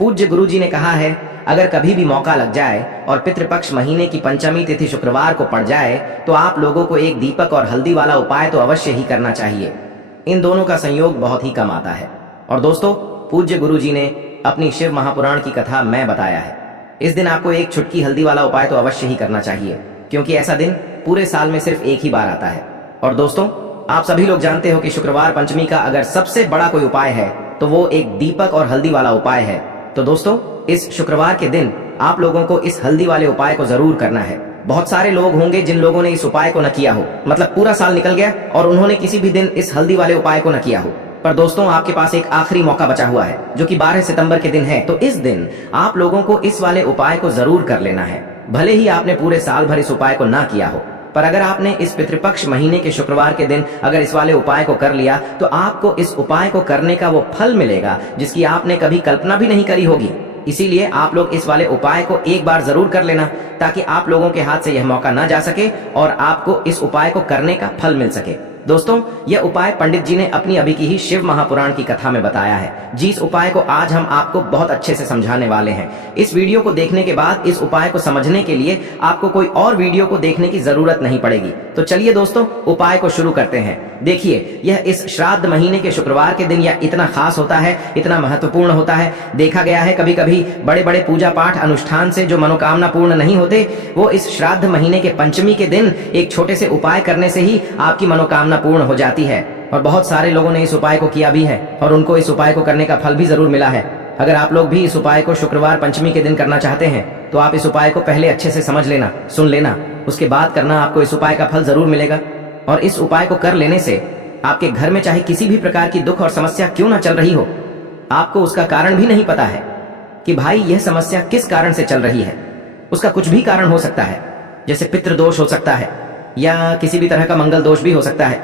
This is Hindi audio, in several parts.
पूज्य गुरु जी ने कहा है, अगर कभी भी मौका लग जाए और पितृपक्ष महीने की पंचमी तिथि शुक्रवार को पड़ जाए तो आप लोगों को एक दीपक और हल्दी वाला उपाय तो अवश्य ही करना चाहिए। इन दोनों का संयोग बहुत ही कम आता है। और दोस्तों, पूज्य गुरु जी ने अपनी शिव महापुराण की कथा में बताया है। इस दिन आपको एक छुटकी हल्दी वाला उपाय तो अवश्य ही करना चाहिए, क्योंकि ऐसा दिन पूरे साल में सिर्फ एक ही बार आता है। और दोस्तों, आप सभी लोग जानते हो कि शुक्रवार पंचमी का अगर सबसे बड़ा कोई उपाय है तो वो एक दीपक और हल्दी वाला उपाय है। तो दोस्तों, इस शुक्रवार के दिन आप लोगों को इस हल्दी वाले उपाय को जरूर करना है। बहुत सारे लोग होंगे जिन लोगों ने इस उपाय को न किया हो, मतलब पूरा साल निकल गया और उन्होंने किसी भी दिन इस हल्दी वाले उपाय को न किया हो। पर दोस्तों, आपके पास एक आखिरी मौका बचा हुआ है, जो कि 12 सितंबर के दिन है। तो इस दिन आप लोगों को इस वाले उपाय को जरूर कर लेना है। भले ही आपने पूरे साल भर इस उपाय को ना किया हो, पर अगर आपने इस पितृपक्ष महीने के शुक्रवार के दिन अगर इस वाले उपाय को कर लिया तो आपको इस उपाय को करने का वो फल मिलेगा जिसकी आपने कभी कल्पना भी नहीं करी होगी। इसीलिए आप लोग इस वाले उपाय को एक बार जरूर कर लेना, ताकि आप लोगों के हाथ से यह मौका ना जा सके और आपको इस उपाय को करने का फल मिल सके। दोस्तों, यह उपाय पंडित जी ने अपनी अभी की ही शिव महापुराण की कथा में बताया है, जिस उपाय को आज हम आपको बहुत अच्छे से समझाने वाले हैं। इस वीडियो को देखने के बाद इस उपाय को समझने के लिए आपको कोई और वीडियो को देखने की जरूरत नहीं पड़ेगी। तो चलिए दोस्तों, उपाय को शुरू करते हैं। देखिए, यह इस श्राद्ध महीने के शुक्रवार के दिन यह इतना खास होता है, इतना महत्वपूर्ण होता है। देखा गया है कभी कभी बड़े बड़े पूजा पाठ अनुष्ठान से जो मनोकामना पूर्ण नहीं होते, वो इस श्राद्ध महीने के पंचमी के दिन एक छोटे से उपाय करने से ही आपकी मनोकामना पूर्ण हो जाती है। और बहुत सारे लोगों ने इस उपाय को किया भी है और उनको इस उपाय को करने का फल भी जरूर मिला है। अगर आप लोग भी इस उपाय को शुक्रवार पंचमी के दिन करना चाहते हैं तो आप इस उपाय को पहले अच्छे से समझ लेना, सुन लेना, उसके बाद करना। आपको इस उपाय का फल जरूर मिलेगा। और इस उपाय को कर लेने से आपके घर में चाहे किसी भी प्रकार की दुख और समस्या क्यों ना चल रही हो, आपको उसका कारण भी नहीं पता है कि भाई यह समस्या किस कारण से चल रही है। उसका कुछ भी कारण हो सकता है, जैसे पितृदोष हो सकता है या किसी भी तरह का मंगल दोष भी हो सकता है।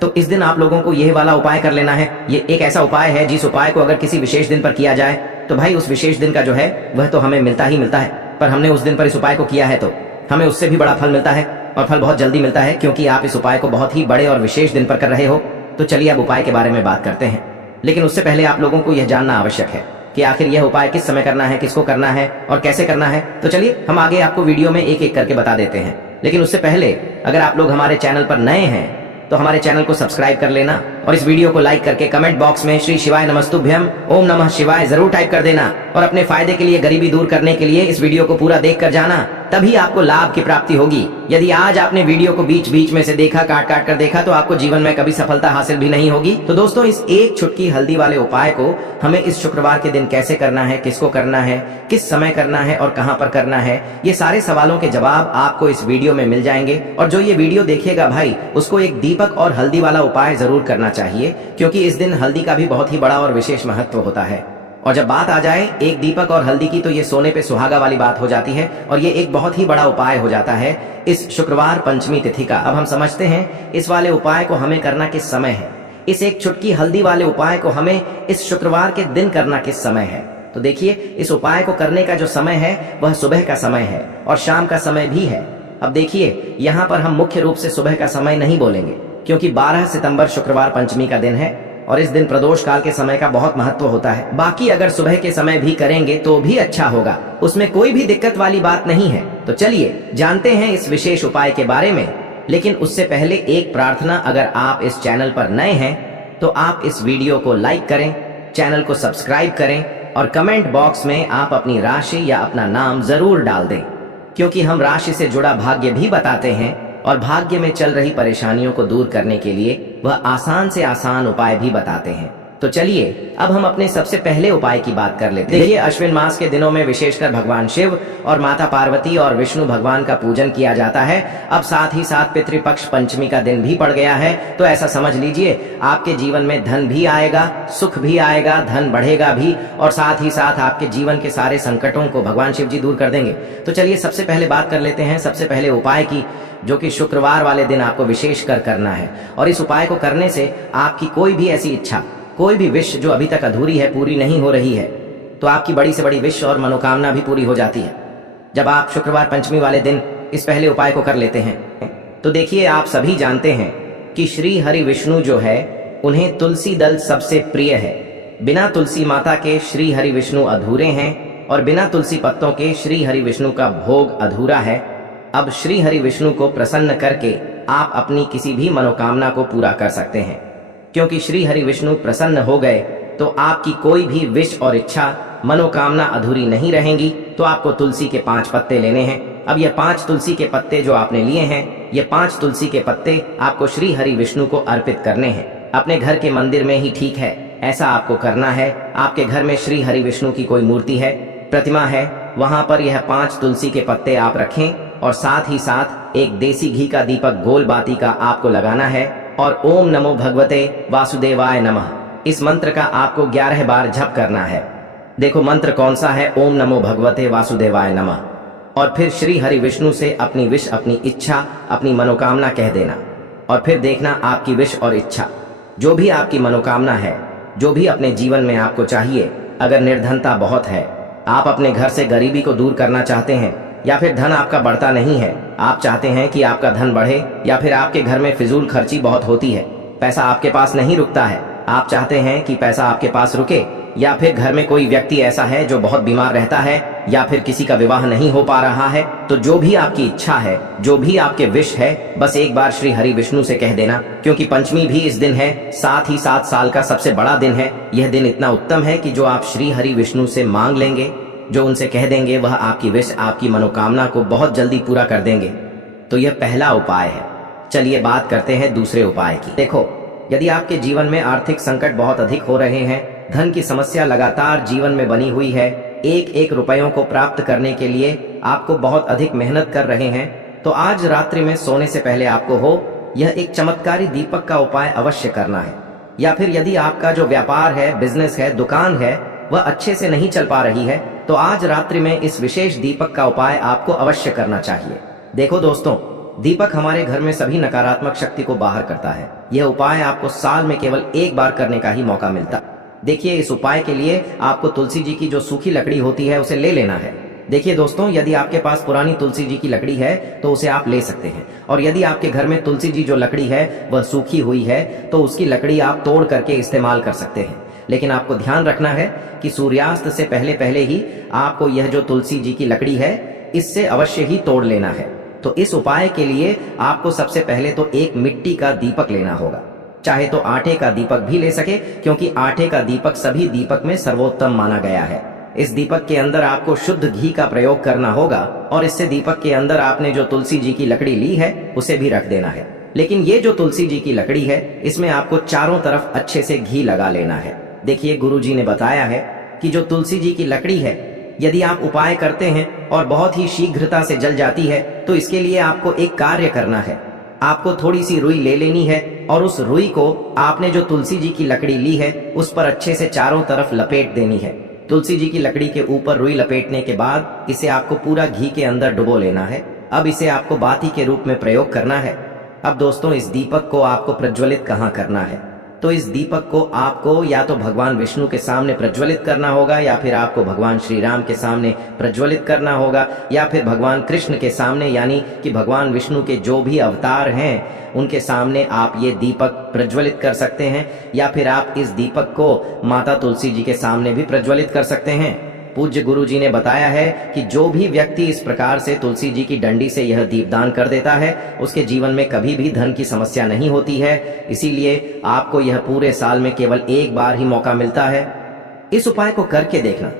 तो इस दिन आप लोगों को यह वाला उपाय कर लेना है। ये एक ऐसा उपाय है जिस उपाय को अगर किसी विशेष दिन पर किया जाए तो भाई उस विशेष दिन का जो है वह तो हमें मिलता ही मिलता है, पर हमने उस दिन पर इस उपाय को किया है तो हमें उससे भी बड़ा फल मिलता है, और फल बहुत जल्दी मिलता है, क्योंकि आप इस उपाय को बहुत ही बड़े और विशेष दिन पर कर रहे हो। तो चलिए अब उपाय के बारे में बात करते हैं। लेकिन उससे पहले आप लोगों को यह जानना आवश्यक है कि आखिर यह उपाय किस समय करना है, किसको करना है और कैसे करना है। तो चलिए हम आगे आपको वीडियो में एक एक करके बता देते हैं। लेकिन उससे पहले अगर आप लोग हमारे चैनल पर नए हैं तो हमारे चैनल को सब्सक्राइब कर लेना और इस वीडियो को लाइक करके कमेंट बॉक्स में श्री शिवाय नमस्तुभ्यम ओम नमः शिवाय जरूर टाइप कर देना। और अपने फायदे के लिए, गरीबी दूर करने के लिए इस वीडियो को पूरा देख कर जाना, तभी आपको लाभ की प्राप्ति होगी। यदि आज आपने वीडियो को बीच बीच में से देखा, काट काट कर देखा, तो आपको जीवन में कभी सफलता हासिल भी नहीं होगी। तो दोस्तों, इस एक छुटकी हल्दी वाले उपाय को हमें इस शुक्रवार के दिन कैसे करना है, किसको करना है, किस समय करना है और कहां पर करना है, ये सारे सवालों के जवाब आपको इस वीडियो में मिल जाएंगे। और जो ये वीडियो देखेगा भाई, उसको एक दीपक और हल्दी वाला उपाय जरूर करना चाहिए, क्योंकि इस दिन हल्दी का भी बहुत ही बड़ा और विशेष महत्व होता है। और जब बात आ जाए एक दीपक और हल्दी की, तो ये सोने पे सुहागा वाली बात हो जाती है और ये एक बहुत ही बड़ा उपाय हो जाता है इस शुक्रवार पंचमी तिथि का। अब हम समझते हैं इस वाले उपाय को हमें करना किस समय है। इस एक छुटकी हल्दी वाले उपाय को हमें इस शुक्रवार के दिन करना किस समय है। तो देखिए, इस उपाय को करने का जो समय है वह सुबह का समय है और शाम का समय भी है। अब देखिए, यहाँ पर हम मुख्य रूप से सुबह का समय नहीं बोलेंगे, क्योंकि 12 सितंबर शुक्रवार पंचमी का दिन है और इस दिन प्रदोष काल के समय का बहुत महत्व होता है। बाकी अगर सुबह के समय भी करेंगे तो भी अच्छा होगा, उसमें कोई भी दिक्कत वाली बात नहीं है। तो चलिए जानते हैं इस विशेष उपाय के बारे में। लेकिन उससे पहले एक प्रार्थना, अगर आप इस चैनल पर नए हैं तो आप इस वीडियो को लाइक करें, चैनल को सब्सक्राइब करें और कमेंट बॉक्स में आप अपनी राशि या अपना नाम जरूर डाल दें, क्योंकि हम राशि से जुड़ा भाग्य भी बताते हैं और भाग्य में चल रही परेशानियों को दूर करने के लिए वह आसान से आसान उपाय भी बताते हैं। तो चलिए अब हम अपने सबसे पहले उपाय की बात कर लेते हैं। देखिए, अश्विन मास के दिनों में विशेषकर भगवान शिव और माता पार्वती और विष्णु भगवान का पूजन किया जाता है। अब साथ ही साथ पितृपक्ष पंचमी का दिन भी पड़ गया है, तो ऐसा समझ लीजिए आपके जीवन में धन भी आएगा, सुख भी आएगा, धन बढ़ेगा भी, और साथ ही साथ आपके जीवन के सारे संकटों को भगवान शिव जी दूर कर देंगे। तो चलिए सबसे पहले बात कर लेते हैं सबसे पहले उपाय की, जो कि शुक्रवार वाले दिन आपको विशेष कर करना है। और इस उपाय को करने से आपकी कोई भी ऐसी इच्छा, कोई भी विश जो अभी तक अधूरी है, पूरी नहीं हो रही है, तो आपकी बड़ी से बड़ी विश और मनोकामना भी पूरी हो जाती है जब आप शुक्रवार पंचमी वाले दिन इस पहले उपाय को कर लेते हैं। तो देखिए, आप सभी जानते हैं कि श्री हरि विष्णु जो है उन्हें तुलसी दल सबसे प्रिय है। बिना तुलसी माता के श्री हरि विष्णु अधूरे हैं और बिना तुलसी पत्तों के श्री हरि विष्णु का भोग अधूरा है। अब श्री हरि विष्णु को प्रसन्न करके आप अपनी किसी भी मनोकामना को पूरा कर सकते हैं, क्योंकि श्री हरि विष्णु प्रसन्न हो गए तो आपकी कोई भी विश और इच्छा मनोकामना अधूरी नहीं रहेंगी। तो आपको तुलसी के 5 पत्ते लेने हैं। अब ये 5 तुलसी के पत्ते जो आपने लिए हैं, ये 5 तुलसी के पत्ते आपको श्री हरि विष्णु को अर्पित करने हैं। अपने घर के मंदिर में ही ठीक है, ऐसा आपको करना है। आपके घर में श्री हरि विष्णु की कोई मूर्ति है, प्रतिमा है, वहां पर यह 5 तुलसी के पत्ते आप रखें और साथ ही साथ एक देसी घी का दीपक गोल बाती का आपको लगाना है और ओम नमो भगवते वासुदेवाय नमः इस मंत्र का आपको 11 बार जप करना है। देखो मंत्र कौन सा है, ओम नमो भगवते वासुदेवाय नमः। और फिर श्री हरि विष्णु से अपनी विश, अपनी इच्छा, अपनी मनोकामना कह देना और फिर देखना आपकी विश और इच्छा, जो भी आपकी मनोकामना है, जो भी अपने जीवन में आपको चाहिए। अगर निर्धनता बहुत है, आप अपने घर से गरीबी को दूर करना चाहते हैं, या फिर धन आपका बढ़ता नहीं है, आप चाहते हैं कि आपका धन बढ़े, या फिर आपके घर में फिजूल खर्ची बहुत होती है, पैसा आपके पास नहीं रुकता है, आप चाहते हैं कि पैसा आपके पास रुके, या फिर घर में कोई व्यक्ति ऐसा है जो बहुत बीमार रहता है, या फिर किसी का विवाह नहीं हो पा रहा है, तो जो भी आपकी इच्छा है, जो भी आपके विश है, बस एक बार श्री हरि विष्णु से कह देना। क्योंकि पंचमी भी इस दिन है, साथ ही 7 साल का सबसे बड़ा दिन है। यह दिन इतना उत्तम है कि जो आप श्री हरि विष्णु से मांग लेंगे, जो उनसे कह देंगे, वह आपकी विश, आपकी मनोकामना को बहुत जल्दी पूरा कर देंगे। तो यह पहला उपाय है। चलिए बात करते हैं दूसरे उपाय की। देखो, यदि आपके जीवन में आर्थिक संकट बहुत अधिक हो रहे हैं, धन की समस्या लगातार जीवन में बनी हुई है, एक रुपयों को प्राप्त करने के लिए आपको बहुत अधिक मेहनत कर रहे हैं, तो आज रात्रि में सोने से पहले आपको यह एक चमत्कारी दीपक का उपाय अवश्य करना है। या फिर यदि आपका जो व्यापार है, बिजनेस है, दुकान है, वह अच्छे से नहीं चल पा रही है, तो आज रात्रि में इस विशेष दीपक का उपाय आपको अवश्य करना चाहिए। देखो दोस्तों, दीपक हमारे घर में सभी नकारात्मक शक्ति को बाहर करता है। यह उपाय आपको साल में केवल 1 बार करने का ही मौका मिलता। देखिए, इस उपाय के लिए आपको तुलसी जी की जो सूखी लकड़ी होती है उसे ले लेना है। देखिए दोस्तों, यदि आपके पास पुरानी तुलसी जी की लकड़ी है तो उसे आप ले सकते हैं, और यदि आपके घर में तुलसी जी जो लकड़ी है वह सूखी हुई है तो उसकी लकड़ी आप तोड़ करके इस्तेमाल कर सकते हैं। लेकिन आपको ध्यान रखना है कि सूर्यास्त से पहले पहले ही आपको यह जो तुलसी जी की लकड़ी है, इससे अवश्य ही तोड़ लेना है। तो इस उपाय के लिए आपको सबसे पहले तो एक मिट्टी का दीपक लेना होगा, चाहे तो आटे का दीपक भी ले सके, क्योंकि आटे का दीपक सभी दीपक में सर्वोत्तम माना गया है। इस दीपक के अंदर आपको शुद्ध घी का प्रयोग करना होगा और इससे दीपक के अंदर आपने जो तुलसी जी की लकड़ी ली है उसे भी रख देना है। लेकिन ये जो तुलसी जी की लकड़ी है, इसमें आपको चारों तरफ अच्छे से घी लगा लेना है। देखिए, गुरु जी ने बताया है कि जो तुलसी जी की लकड़ी है, यदि आप उपाय करते हैं और बहुत ही शीघ्रता से जल जाती है, तो इसके लिए आपको एक कार्य करना है। आपको थोड़ी सी रुई ले लेनी है और उस रुई को आपने जो तुलसी जी की लकड़ी ली है उस पर अच्छे से चारों तरफ लपेट देनी है। तुलसी जी की लकड़ी के ऊपर रुई लपेटने के बाद इसे आपको पूरा घी के अंदर डुबो लेना है। अब इसे आपको बाती के रूप में प्रयोग करना है। अब दोस्तों, इस दीपक को आपको प्रज्वलित कहाँ करना है? तो इस दीपक को आपको या तो भगवान विष्णु के सामने प्रज्वलित करना होगा, या फिर आपको भगवान श्री राम के सामने प्रज्वलित करना होगा, या फिर भगवान कृष्ण के सामने, यानी कि भगवान विष्णु के जो भी अवतार हैं उनके सामने आप ये दीपक प्रज्वलित कर सकते हैं। या फिर आप इस दीपक को माता तुलसी जी के सामने भी प्रज्वलित कर सकते हैं। पूज्य गुरु जी ने बताया है कि जो भी व्यक्ति इस प्रकार से तुलसी जी की डंडी से यह दीपदान कर देता है, उसके जीवन में कभी भी धन की समस्या नहीं होती है। इसीलिए आपको यह पूरे साल में केवल 1 बार ही मौका मिलता है। इस उपाय को करके देखना,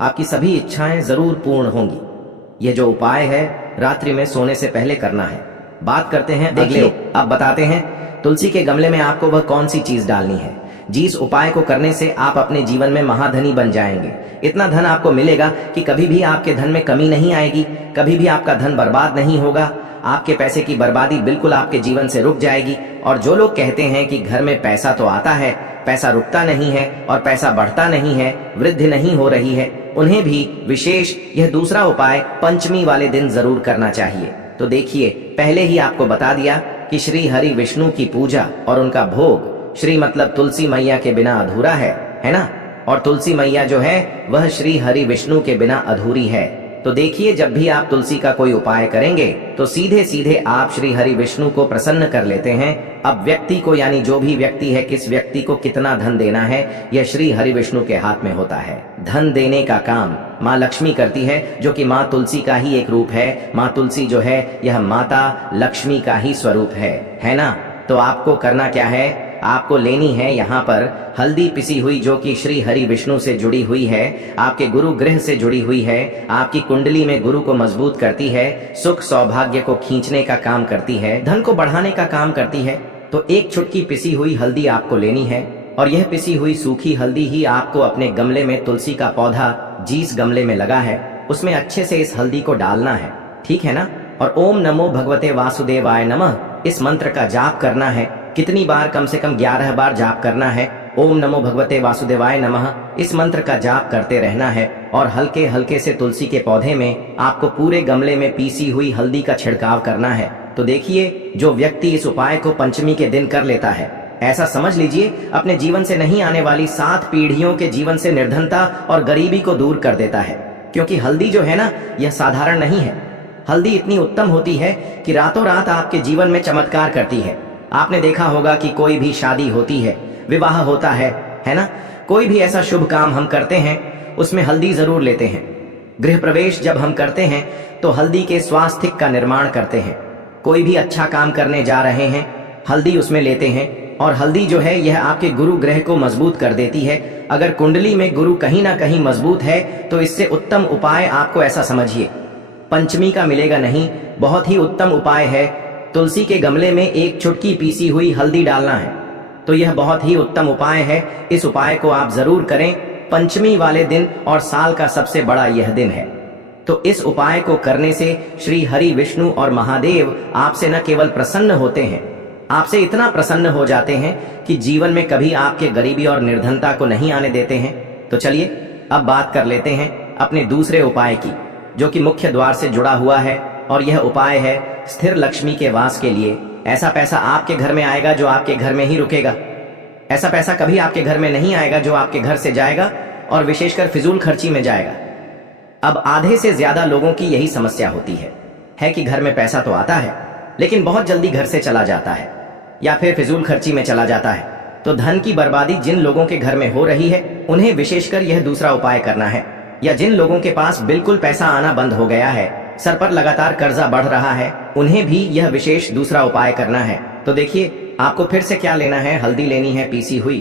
आपकी सभी इच्छाएं जरूर पूर्ण होंगी। यह जो उपाय है रात्रि में सोने से पहले करना है। बात करते हैं अगले। अब बताते हैं तुलसी के गमले में आपको वह कौन सी चीज डालनी है जिस उपाय को करने से आप अपने जीवन में महाधनी बन जाएंगे। इतना धन आपको मिलेगा कि कभी भी आपके धन में कमी नहीं आएगी, कभी भी आपका धन बर्बाद नहीं होगा। आपके पैसे की बर्बादी बिल्कुल आपके जीवन से रुक जाएगी। और जो लोग कहते हैं कि घर में पैसा तो आता है, पैसा रुकता नहीं है और पैसा बढ़ता नहीं है, वृद्धि नहीं हो रही है, उन्हें भी विशेष यह दूसरा उपाय पंचमी वाले दिन जरूर करना चाहिए। तो देखिए, पहले ही आपको बता दिया कि श्री हरि विष्णु की पूजा और उनका भोग, श्री मतलब तुलसी मैया के बिना अधूरा है ना? और तुलसी मैया जो है वह श्री हरि विष्णु के बिना अधूरी है। तो देखिए, जब भी आप तुलसी का कोई उपाय करेंगे तो सीधे सीधे आप श्री हरि विष्णु को प्रसन्न कर लेते हैं। अब व्यक्ति को, यानी जो भी व्यक्ति है, किस व्यक्ति को कितना धन देना है, यह श्री हरि विष्णु के हाथ में होता है। धन देने का काम माँ लक्ष्मी करती है, जो कि माँ तुलसी का ही एक रूप है। माँ तुलसी जो है यह माता लक्ष्मी का ही स्वरूप है ना। तो आपको करना क्या है, आपको लेनी है यहाँ पर हल्दी पिसी हुई, जो कि श्री हरि विष्णु से जुड़ी हुई है, आपके गुरु ग्रह से जुड़ी हुई है, आपकी कुंडली में गुरु को मजबूत करती है, सुख सौभाग्य को खींचने का काम करती है, धन को बढ़ाने का काम करती है। तो एक चुटकी पिसी हुई हल्दी आपको लेनी है, और यह पिसी हुई सूखी हल्दी ही आपको अपने गमले में, तुलसी का पौधा जिस गमले में लगा है उसमें अच्छे से इस हल्दी को डालना है, ठीक है ना। और ओम नमो भगवते वासुदेवाय नमः इस मंत्र का जाप करना है। कितनी बार, कम से कम 11 बार जाप करना है। ओम नमो भगवते वासुदेवाय नमः इस मंत्र का जाप करते रहना है, और हल्के हल्के से तुलसी के पौधे में आपको पूरे गमले में पीसी हुई हल्दी का छिड़काव करना है। तो देखिए, जो व्यक्ति इस उपाय को पंचमी के दिन कर लेता है, ऐसा समझ लीजिए अपने जीवन से नहीं आने वाली 7 पीढ़ियों के जीवन से निर्धनता और गरीबी को दूर कर देता है। क्योंकि हल्दी जो है ना, यह साधारण नहीं है। हल्दी इतनी उत्तम होती है कि रातों रात आपके जीवन में चमत्कार करती है। आपने देखा होगा कि कोई भी शादी होती है, विवाह होता है ना, कोई भी ऐसा शुभ काम हम करते हैं उसमें हल्दी जरूर लेते हैं। गृह प्रवेश जब हम करते हैं तो हल्दी के स्वास्तिक का निर्माण करते हैं। कोई भी अच्छा काम करने जा रहे हैं, हल्दी उसमें लेते हैं। और हल्दी जो है यह आपके गुरु ग्रह को मजबूत कर देती है। अगर कुंडली में गुरु कहीं ना कहीं मजबूत है तो इससे उत्तम उपाय आपको, ऐसा समझिए, पंचमी का मिलेगा नहीं। बहुत ही उत्तम उपाय है, तुलसी के गमले में एक चुटकी पीसी हुई हल्दी डालना है। तो यह बहुत ही उत्तम उपाय है। इस उपाय को आप जरूर करें पंचमी वाले दिन, और साल का सबसे बड़ा यह दिन है। तो इस उपाय को करने से श्री हरि विष्णु और महादेव आपसे न केवल प्रसन्न होते हैं, आपसे इतना प्रसन्न हो जाते हैं कि जीवन में कभी आपके गरीबी और निर्धनता को नहीं आने देते हैं। तो चलिए अब बात कर लेते हैं अपने दूसरे उपाय की, जो कि मुख्य द्वार से जुड़ा हुआ है। और यह उपाय है स्थिर लक्ष्मी के वास के लिए। ऐसा पैसा आपके घर में आएगा जो आपके घर में ही रुकेगा। ऐसा पैसा कभी आपके घर में नहीं आएगा जो आपके घर से जाएगा, और विशेषकर फिजूल खर्ची में जाएगा। अब आधे से ज्यादा लोगों की यही समस्या होती है कि घर में पैसा तो आता है लेकिन बहुत जल्दी घर से चला जाता है, या फिर फिजूल खर्ची में चला जाता है। तो धन की बर्बादी जिन लोगों के घर में हो रही है उन्हें विशेषकर यह दूसरा उपाय करना है। या जिन लोगों के पास बिल्कुल पैसा आना बंद हो गया है, सर पर लगातार कर्जा बढ़ रहा है, उन्हें भी यह विशेष दूसरा उपाय करना है। तो देखिए, आपको फिर से क्या लेना है, हल्दी लेनी है पीसी हुई,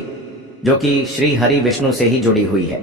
जो कि श्री हरि विष्णु से ही जुड़ी हुई है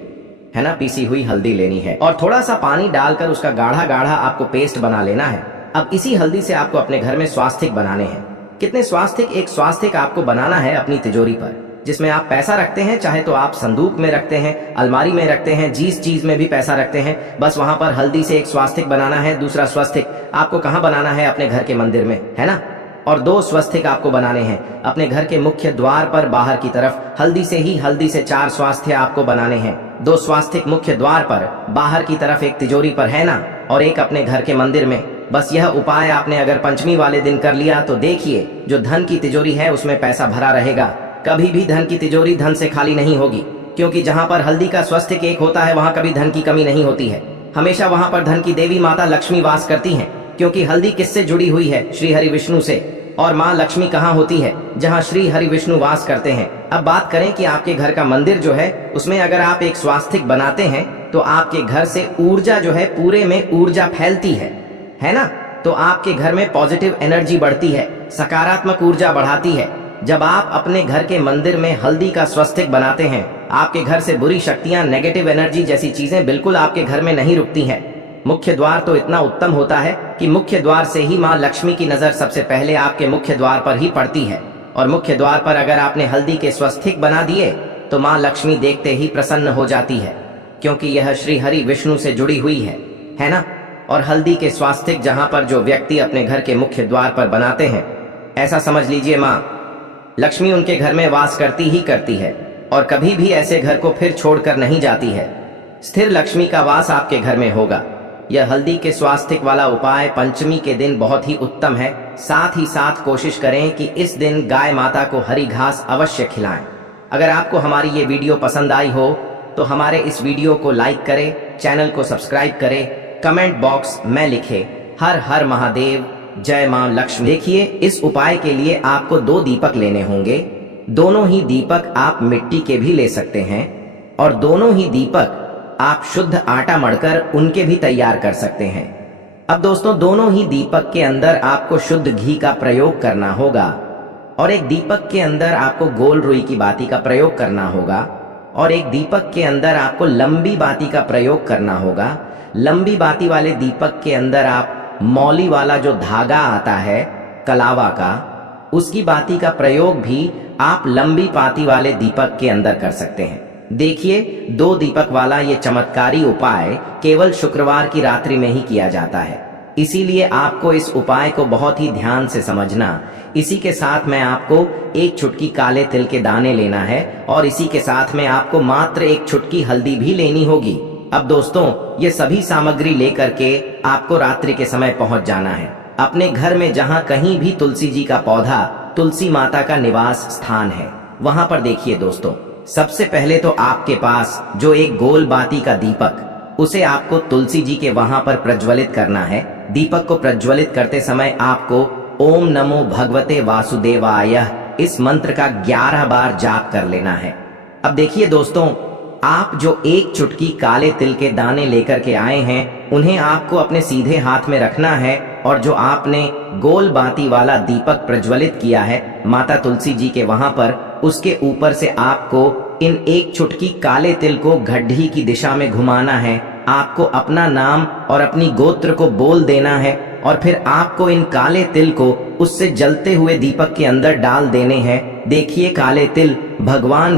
ना। पीसी हुई हल्दी लेनी है, और थोड़ा सा पानी डालकर उसका गाढ़ा गाढ़ा आपको पेस्ट बना लेना है। अब इसी हल्दी से आपको अपने घर में स्वास्तिक बनाने हैं। कितने स्वास्तिक? एक स्वास्तिक आपको बनाना है अपनी तिजोरी पर, जिसमें आप पैसा रखते हैं। चाहे तो आप संदूक में रखते हैं, अलमारी में रखते हैं, जिस चीज में भी पैसा रखते हैं, बस वहां पर हल्दी से एक स्वास्तिक बनाना है। दूसरा स्वास्तिक आपको कहाँ बनाना है? अपने घर के मंदिर में, है ना। और 2 स्वास्तिक आपको बनाने हैं अपने घर के मुख्य द्वार पर बाहर की तरफ। हल्दी से 4 स्वास्थ्य आपको बनाने हैं। 2 स्वास्तिक मुख्य द्वार पर बाहर की तरफ, एक तिजोरी पर, है ना, और एक अपने घर के मंदिर में। बस यह उपाय आपने अगर पंचमी वाले दिन कर लिया तो देखिए, जो धन की तिजोरी है उसमें पैसा भरा रहेगा। कभी भी धन की तिजोरी धन से खाली नहीं होगी, क्योंकि जहां पर हल्दी का स्वास्तिक एक होता है वहां कभी धन की कमी नहीं होती है। हमेशा वहां पर धन की देवी माता लक्ष्मी वास करती हैं, क्योंकि हल्दी किससे जुड़ी हुई है? श्री हरि विष्णु से। और माँ लक्ष्मी कहाँ होती है? जहाँ श्री हरि विष्णु वास करते हैं। अब बात करें कि आपके घर का मंदिर जो है उसमें अगर आप एक स्वास्तिक बनाते हैं तो आपके घर से ऊर्जा जो है, पूरे में ऊर्जा फैलती है ना। तो आपके घर में पॉजिटिव एनर्जी बढ़ती है, सकारात्मक ऊर्जा बढ़ाती है। जब आप अपने घर के मंदिर में हल्दी का स्वास्तिक बनाते हैं, आपके घर से बुरी शक्तियां, नेगेटिव एनर्जी जैसी चीजें बिल्कुल आपके घर में नहीं रुकती हैं। मुख्य द्वार तो इतना उत्तम होता है कि मुख्य द्वार से ही माँ लक्ष्मी की नजर सबसे पहले आपके मुख्य द्वार पर ही पड़ती है। और मुख्य द्वार पर अगर आपने हल्दी के स्वास्तिक बना दिए तो माँ लक्ष्मी देखते ही प्रसन्न हो जाती है, क्योंकि यह श्री हरि विष्णु से जुड़ी हुई है ना। और हल्दी के स्वास्तिक जहाँ पर जो व्यक्ति अपने घर के मुख्य द्वार पर बनाते हैं, ऐसा समझ लीजिए माँ लक्ष्मी उनके घर में वास करती ही करती है, और कभी भी ऐसे घर को फिर छोड़कर नहीं जाती है। स्थिर लक्ष्मी का वास आपके घर में होगा। यह हल्दी के स्वास्तिक वाला उपाय पंचमी के दिन बहुत ही उत्तम है। साथ ही साथ कोशिश करें कि इस दिन गाय माता को हरी घास अवश्य खिलाएं। अगर आपको हमारी ये वीडियो पसंद आई हो तो हमारे इस वीडियो को लाइक करें, चैनल को सब्सक्राइब करें कमेंट बॉक्स में लिखे हर हर महादेव, जय मां लक्ष्मी। देखिए, इस उपाय के लिए आपको 2 दीपक लेने होंगे। दोनों ही दीपक आप मिट्टी के भी ले सकते हैं और दोनों ही दीपक आप शुद्ध आटा मढ़कर उनके भी तैयार कर सकते हैं। अब दोस्तों, दोनों ही दीपक के अंदर आपको शुद्ध घी का प्रयोग करना होगा और एक दीपक के अंदर आपको गोल रुई की बाती का प्रयोग करना होगा और एक दीपक के अंदर आपको लंबी बाती का प्रयोग करना होगा। लंबी बाती वाले दीपक के अंदर आप मौली वाला जो धागा आता है कलावा का, उसकी बाती का प्रयोग भी आप लंबी बाती वाले दीपक के अंदर कर सकते हैं। देखिए, 2 दीपक वाला ये चमत्कारी उपाय केवल शुक्रवार की रात्रि में ही किया जाता है, इसीलिए आपको इस उपाय को बहुत ही ध्यान से समझना। इसी के साथ में आपको 1 चुटकी काले तिल के दाने लेना है और इसी के साथ में आपको मात्र 1 चुटकी हल्दी भी लेनी होगी। अब दोस्तों, ये सभी सामग्री लेकर के आपको रात्रि के समय पहुंच जाना है अपने घर में, जहां कहीं भी तुलसी जी का पौधा, तुलसी माता का निवास स्थान है, वहां पर देखिए दोस्तों, सबसे पहले तो आपके पास जो एक गोल बाती का दीपक, उसे आपको तुलसी जी के वहां पर प्रज्वलित करना है। दीपक को प्रज्वलित करते समय आपको ओम नमो भगवते वासुदेवाय इस मंत्र का 11 बार जाप कर लेना है। अब देखिए दोस्तों, आप जो 1 चुटकी काले तिल के दाने लेकर के आए हैं, उन्हें आपको अपने सीधे हाथ में रखना है और जो आपने गोल बाती वाला दीपक प्रज्वलित किया है माता तुलसी जी के वहां पर, उसके ऊपर से आपको इन 1 चुटकी काले तिल को गड्ढी की दिशा में घुमाना है। आपको अपना नाम और अपनी गोत्र को बोल देना है और फिर आपको इन काले तिल को उससे जलते हुए दीपक के अंदर डाल देने हैं। देखिए, काले तिल भगवान